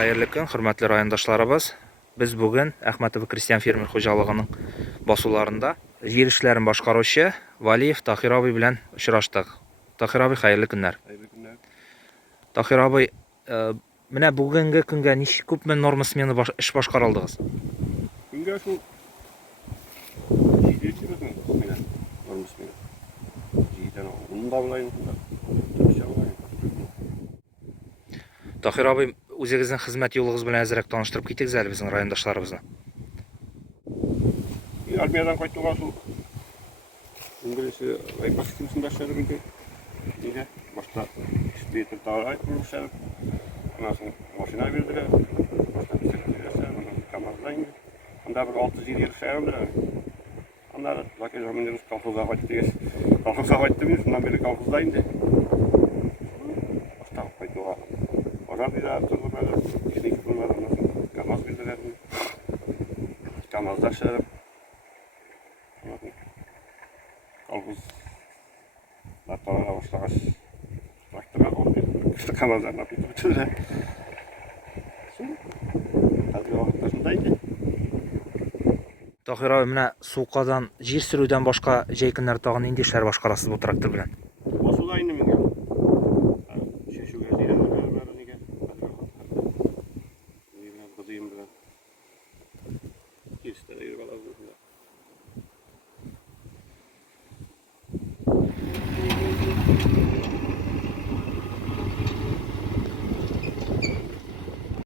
Xayrlı gün, hörmətli rayondaşlarımız. Biz bugün Əhmədov Kristian Fermer Xo'jalığının basılarında yer işlərin başqaruvchi Valiyev Tahir abi bilan uchrashdik. Tahir abi, xayrlı günlər. Xayrlı günlər. Tahir abi, mana bugungi kunga ko'pmi norma smena ish boshqarildingiz? Bunga shu 7 smena, norma smena. 7 unda bilan Tahir abi, o'zingizning xizmat yo'lingiz bilan azroq tanishtirib ketingizlar bizning rayondoshlarimizni. Armiyadan qaytdilar shu. İngilizce ayıplaştırmışsın başladı bugün. Niye? Başta ispiyetli tarih kurmuşlar. Ondan sonra maşına verdiler. Başta bir sekreterler, kamerayla. Ondan bir 6-7 yıl şehirler. Ondan lakin zamanında kalkıza vakti. Kalkıza vakti mi? Şundan beri kalkızdaydı. Başta qaytdilar. Oradan bir daha turdu böyle. İşini bunlar ondan sonra kamaz verdiler. Kamazda şehir. Kalkız Lator'a başlamış. Traktöre oldu. Kışta kamazlarına bitirdi. Şimdi tabii vaqtlarındaydı. Tahir abi, mana suqadan yer suruvdan boshqa joy kunlar tag'in endi ishlar boshqarasiz bu traktor bilan.